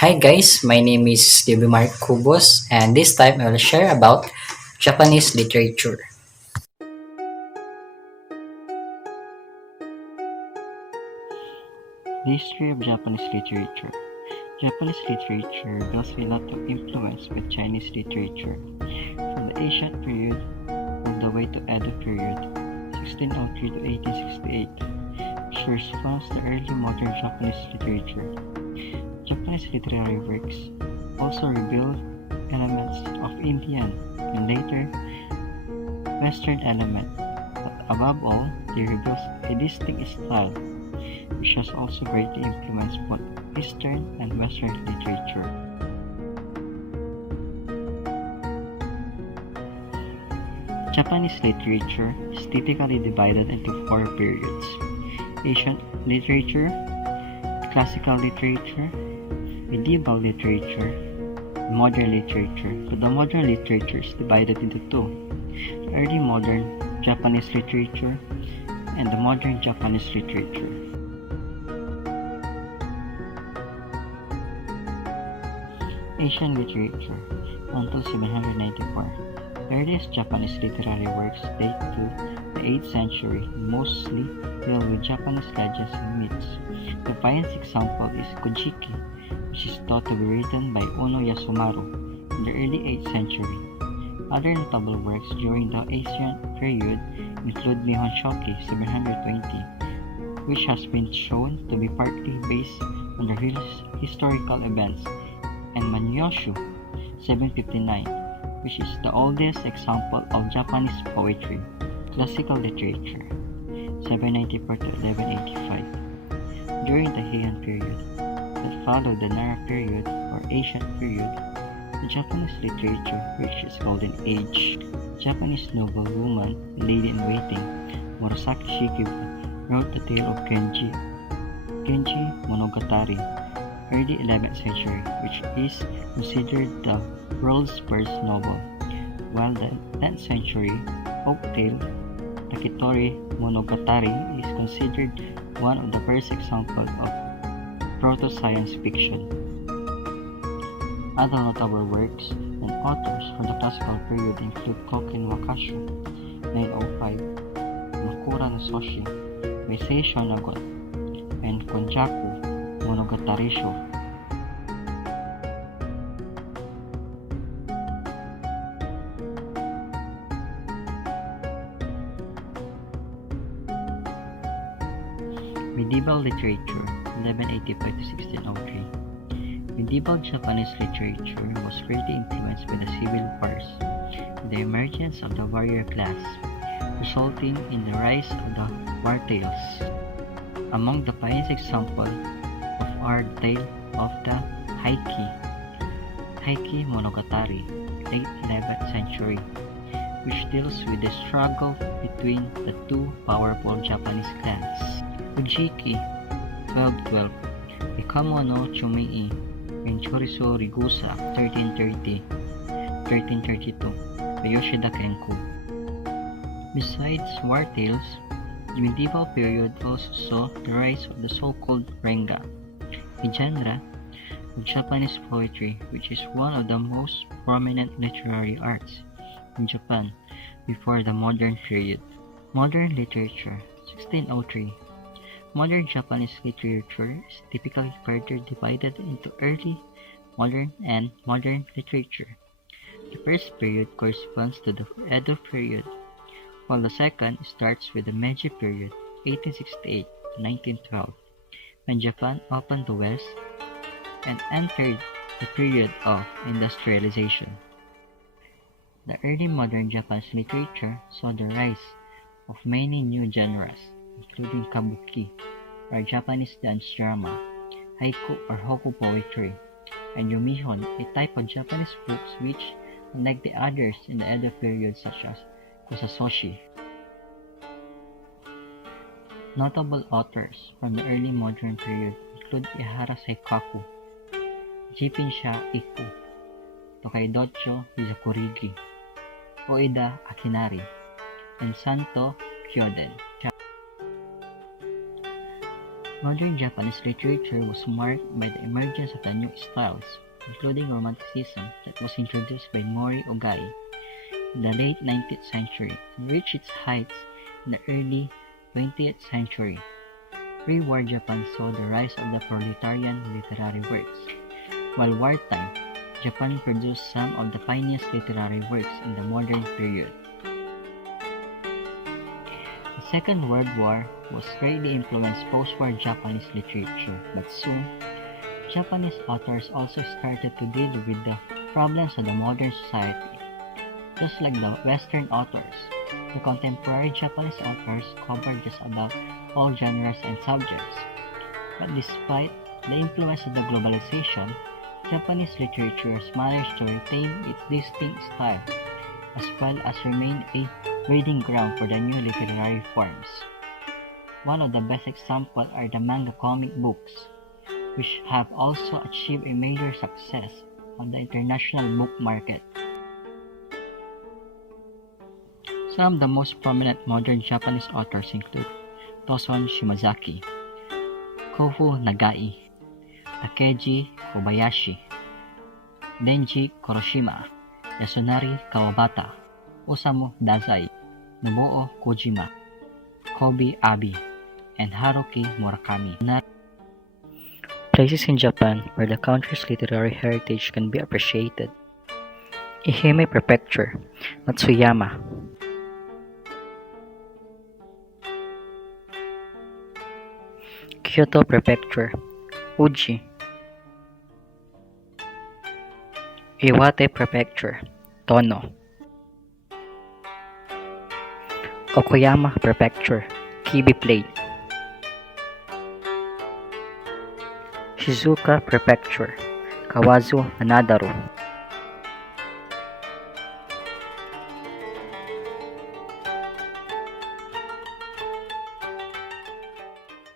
Hi guys, my name is Stevie Mark Kubos and this time I will share about Japanese literature. The history of Japanese literature. Japanese literature draws a lot of influence by Chinese literature, from the ancient period all the way to Edo period, 1603 to 1868, which corresponds to early modern Japanese literature. Japanese literary works also reveal elements of Indian and later Western element, but above all, they reveal a distinct style which has also greatly influenced both Eastern and Western literature. Japanese literature is typically divided into four periods: ancient literature, classical literature, medieval literature, and modern literature. But the modern literature is divided into two: the early modern Japanese literature and the modern Japanese literature. Asian literature until 794. The earliest Japanese literary works date to the 8th century and mostly deal with Japanese legends and myths. The finest example is Kojiki, which is thought to be written by Ono Yasumaru in the early 8th century. Other notable works during the Asian period include Nihon Shoki 720, which has been shown to be partly based on the real historical events, and Manyoshu 759, which is the oldest example of Japanese poetry. Classical literature 794 to 1185. During the Heian period that followed the Nara period or ancient period, the Japanese literature reached its golden age. Japanese noblewoman and lady-in-waiting Murasaki Shikibu wrote the tale of Genji Monogatari, early 11th century, which is considered the world's first novel, while the 10th century folk tale Taketori Monogatari is considered one of the first examples of proto-science fiction. Other notable works and authors from the classical period include Koken Wakashu 905, Makura no Soshi by Sei Shonagon, and Konjaku Monogatari Show. Medieval literature 1185 to 1603. Medieval Japanese literature was greatly influenced by the civil wars, the emergence of the warrior class, resulting in the rise of the war tales. Among the finest examples are the tale of the Heike Monogatari, late 11th century, which deals with the struggle between the two powerful Japanese clans. Ujiki 1212, Ikamo no Chumei, and Chorizo Rigusa 1332 by Yoshida Kenku. Besides war tales, the medieval period also saw the rise of the so-called Renga, a genre of Japanese poetry which is one of the most prominent literary arts in Japan before the modern period. Modern literature 1603. Modern Japanese literature is typically further divided into early modern and modern literature. The first period corresponds to the Edo period, while the second starts with the Meiji period 1868 to 1912, when Japan opened the West and entered the period of industrialization. The early modern Japanese literature saw the rise of many new genres, including kabuki, or Japanese dance drama, haiku or hokku poetry, and yomihon, a type of Japanese books which, unlike the others in the Edo period such as kusasoshi. Notable authors from the early modern period include Ihara Saikaku, Jipinsha Ikku, Tokaidocho Hizakurigi, Oida Akinari, and Santo Kyoden. Modern Japanese literature was marked by the emergence of the new styles, including Romanticism that was introduced by Mori Ogai in the late 19th century and reached its heights in the early 20th century. Pre-war Japan saw the rise of the proletarian literary works, while wartime Japan produced some of the finest literary works in the modern period. The Second World War was greatly influenced post-war Japanese literature, but soon, Japanese authors also started to deal with the problems of the modern society. Just like the Western authors, the contemporary Japanese authors covered just about all genres and subjects. But despite the influence of the globalization, Japanese literature has managed to retain its distinct style, as well as remain a breeding ground for the new literary forms. One of the best examples are the manga comic books, which have also achieved a major success on the international book market. Some of the most prominent modern Japanese authors include Toson Shimazaki, Kofu Nagai, Takeji Kobayashi, Denji Kuroshima, Yasunari Kawabata, Osamu Dazai, Nobuo Kojima, Kobe Abe, and Haruki Murakami. Places in Japan where the country's literary heritage can be appreciated. Ehime Prefecture, Matsuyama. Kyoto Prefecture, Uji. Iwate Prefecture, Tono. Okayama Prefecture, Kibi Plain. Shizuoka Prefecture, Kawazu Hanadaru.